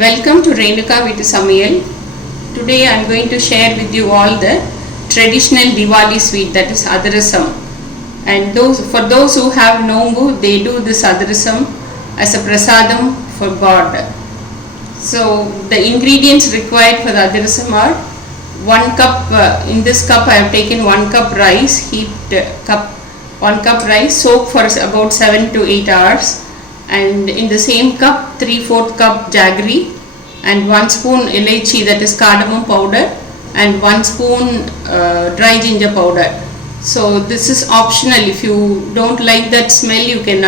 Welcome to Renuka with Samuel. Today I am going to share with you all the traditional Diwali sweet, that is Adhirasam. And for those who have Nombu, they do this Adhirasam as a prasadam for God. So the ingredients required for the Adhirasam are 1 cup, in this cup I have taken 1 cup rice, heaped cup, 1 cup rice soaked for about 7 to 8 hours. And in the same cup 3/4 cup jaggery and 1 spoon elaichi, that is cardamom powder, and 1 spoon dry ginger powder. So this is optional. If you don't like that smell, you can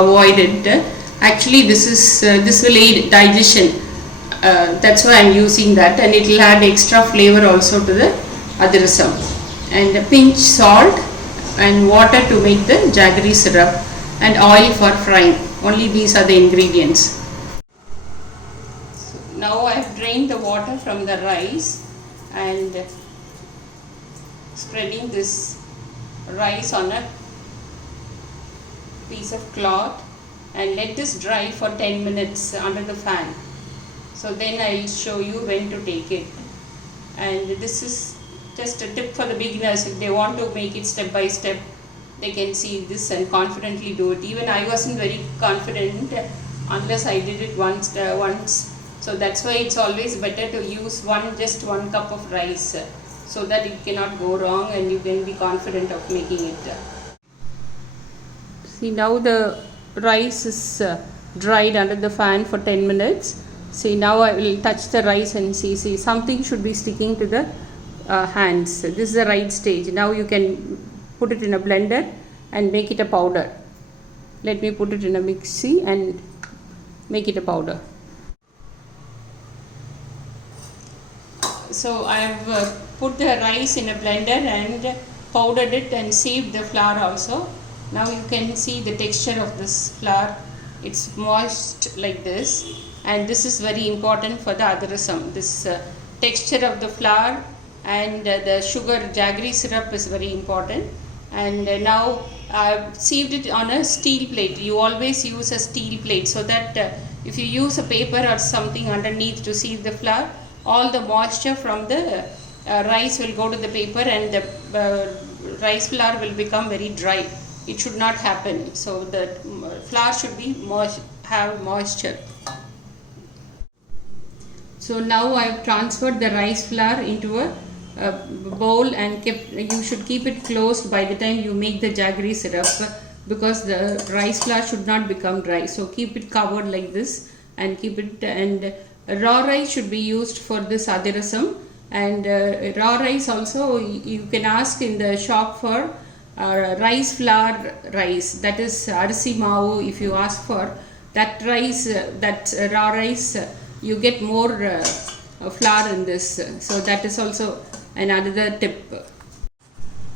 avoid it. Actually this will aid digestion, that's why I am using that, and it will add extra flavor also to the Adhirasam. And a pinch salt and water to make the jaggery syrup, and oil for frying. Only these are the ingredients. So now I have drained the water from the rice and spreading this rice on a piece of cloth and let this dry for 10 minutes under the fan. So then I will show you when to take it. And this is just a tip for the beginners. If they want to make it step by step, they can see this and confidently do it. Even I wasn't very confident unless I did it once. So that's why it's always better to use just one cup of rice, so that it cannot go wrong and you can be confident of making it. See, now the rice is dried under the fan for 10 minutes. See, now I will touch the rice and see something should be sticking to the hands. This is the right stage. Now you can put it in a blender and make it a powder. Let me put it in a mixie and make it a powder. So I have put the rice in a blender and powdered it and saved the flour also. Now you can see the texture of this flour. It's moist like this, and this is very important for the Adhirasam. This texture of the flour and the sugar jaggery syrup is very important. And now I've sieved it on a steel plate. You always use a steel plate, so that if you use a paper or something underneath to sieve the flour, all the moisture from the rice will go to the paper and the rice flour will become very dry. It should not happen. So the flour should be have moisture. So now I have transferred the rice flour into a bowl and you should keep it closed by the time you make the jaggery syrup, because the rice flour should not become dry. So keep it covered like this and keep it. And raw rice should be used for this Adhirasam. And raw rice also, you can ask in the shop for rice flour rice, that is arsi mavu. If you ask for that rice, that raw rice, you get more flour in this. So that is also another tip.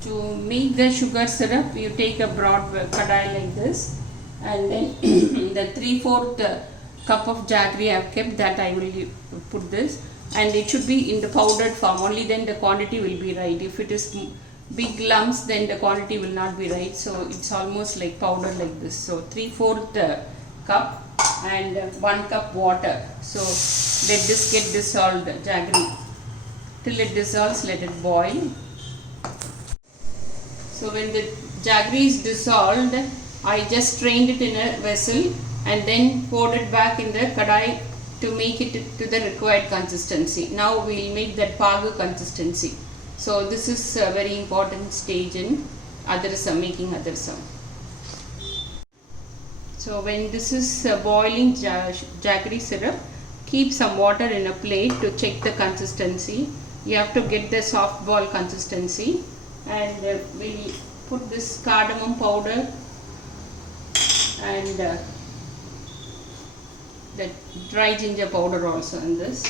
To make the sugar syrup, you take a broad kadai like this, and then the 3/4 cup of jaggery I have kept, that I will put this, and it should be in the powdered form. Only then the quantity will be right. If it is big lumps, then the quantity will not be right. So it's almost like powder like this. So 3/4 cup and 1 cup water. So let this get dissolved, jaggery. Till it dissolves, let it boil. So when the jaggery is dissolved, I just strained it in a vessel and then poured it back in the kadai to make it to the required consistency. Now we will make that pagu consistency. So this is a very important stage in Adhirasam, making Adhirasam. So when this is boiling jaggery syrup, keep some water in a plate to check the consistency. You have to get the soft ball consistency, and we'll put this cardamom powder and the dry ginger powder also in this,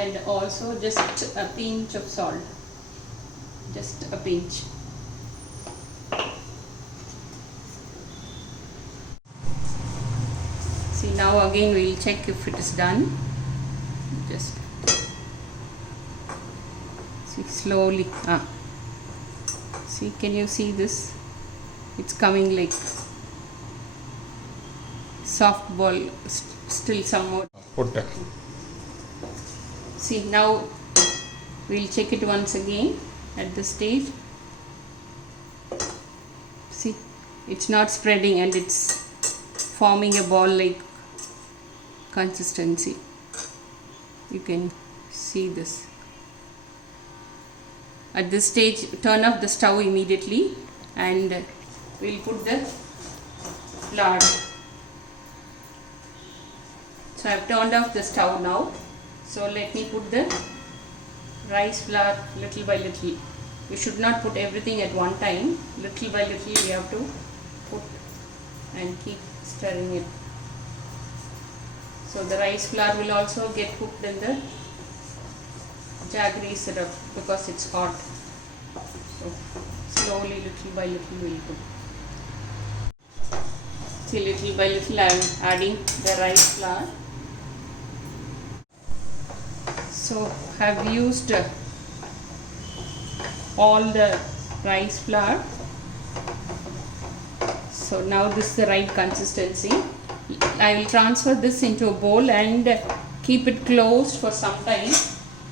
and also just a pinch of salt, just a pinch. See, now again we will check if it is done. Just see slowly. See, can you see this? It's coming like soft ball, still some more. Put See, now we'll check it once again at this stage. See, it's not spreading and it's forming a ball like consistency. You can see this. At this stage, turn off the stove immediately and we'll put the flour. So I've turned off the stove now. So let me put the rice flour little by little. We should not put everything at one time. Little by little we have to put and keep stirring it. So the rice flour will also get cooked in the jaggery syrup because it's hot. So slowly, little by little we'll put. See, little by little I am adding the rice flour. So have used all the rice flour. So now this is the right consistency. I will transfer this into a bowl and keep it closed for some time,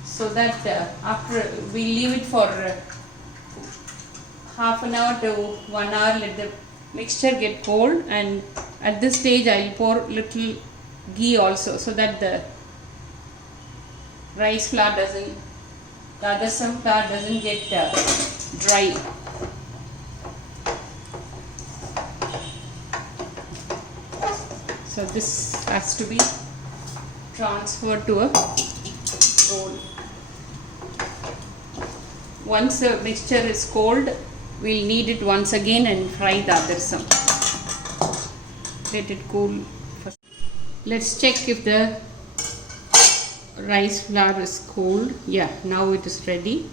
so that after we leave it for half an hour to 1 hour, let the mixture get cold, and at this stage I will pour little ghee also, so that the rice flour doesn't, the adhirasam flour doesn't get dry. So this has to be transferred to a bowl. Once the mixture is cold, we'll knead it once again and fry the adhirasam. Let it cool first. Let's check if the rice flour is cold. Yeah, now it is ready.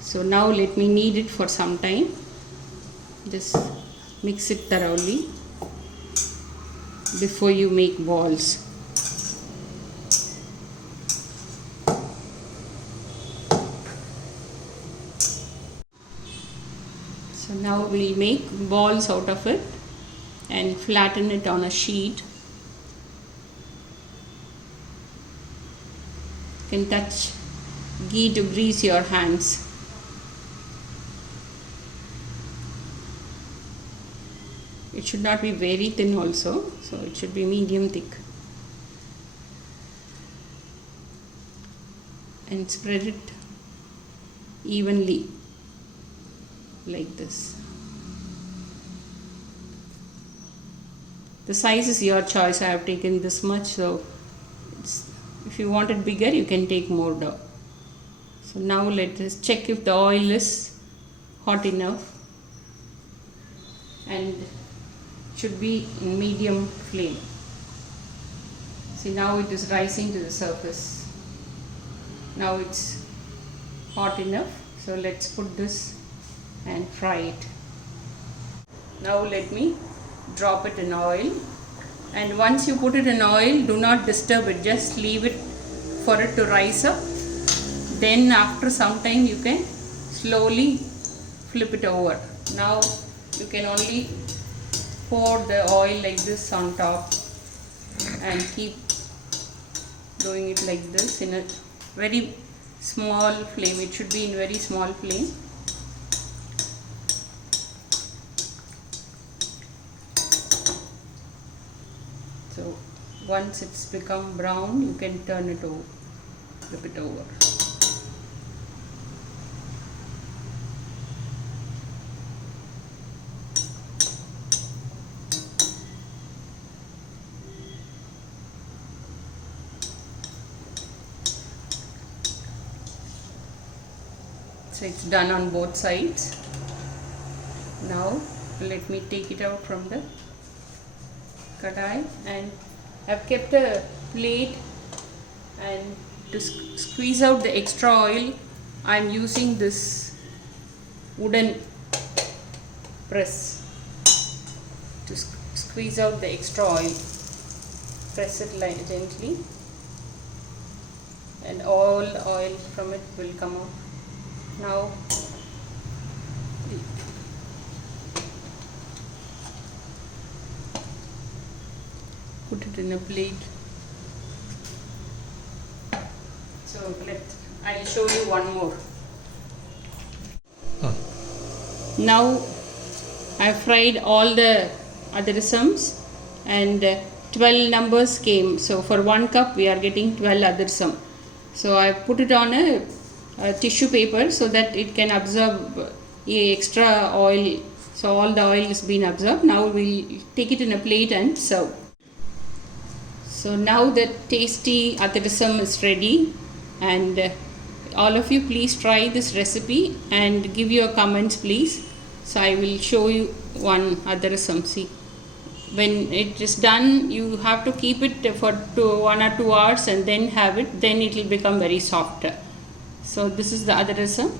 So now let me knead it for some time. Just mix it thoroughly before you make balls. So now we'll make balls out of it and flatten it on a sheet. You can touch ghee to grease your hands. It should not be very thin also, so it should be medium thick. And spread it evenly like this. The size is your choice. I have taken this much, so if you want it bigger, you can take more dough. So now let us check if the oil is hot enough, and should be in medium flame. See, now it is rising to the surface. Now it's hot enough, so let's put this and fry it. Now let me drop it in oil, and once you put it in oil, do not disturb it, just leave it for it to rise up. Then after some time you can slowly flip it over. Now you can only pour the oil like this on top and keep doing it like this in a very small flame. It should be in very small flame. So once it's become brown, you can turn it over, flip it over. So it's done on both sides. Now let me take it out from the kadai, and I've kept a plate, and to squeeze out the extra oil I'm using this wooden press to squeeze out the extra oil. Press it gently and all oil from it will come out. Now put it in a plate. So I'll show you one more. Now I fried all the adhirasams and 12 numbers came. So for 1 cup we are getting 12 adhirasam. So I put it on a tissue paper so that it can absorb extra oil. So all the oil is being absorbed. Now we'll take it in a plate and serve. So now the tasty adhirasam is ready, and all of you please try this recipe and give your comments please. So I will show you one adhirasam. See, when it is done, you have to keep it for 1 or 2 hours and then have it. Then it will become very soft. So this is the adhirasam,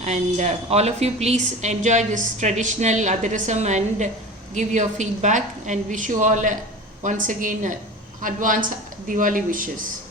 and all of you please enjoy this traditional adhirasam and give your feedback, and wish you all once again advance Diwali wishes.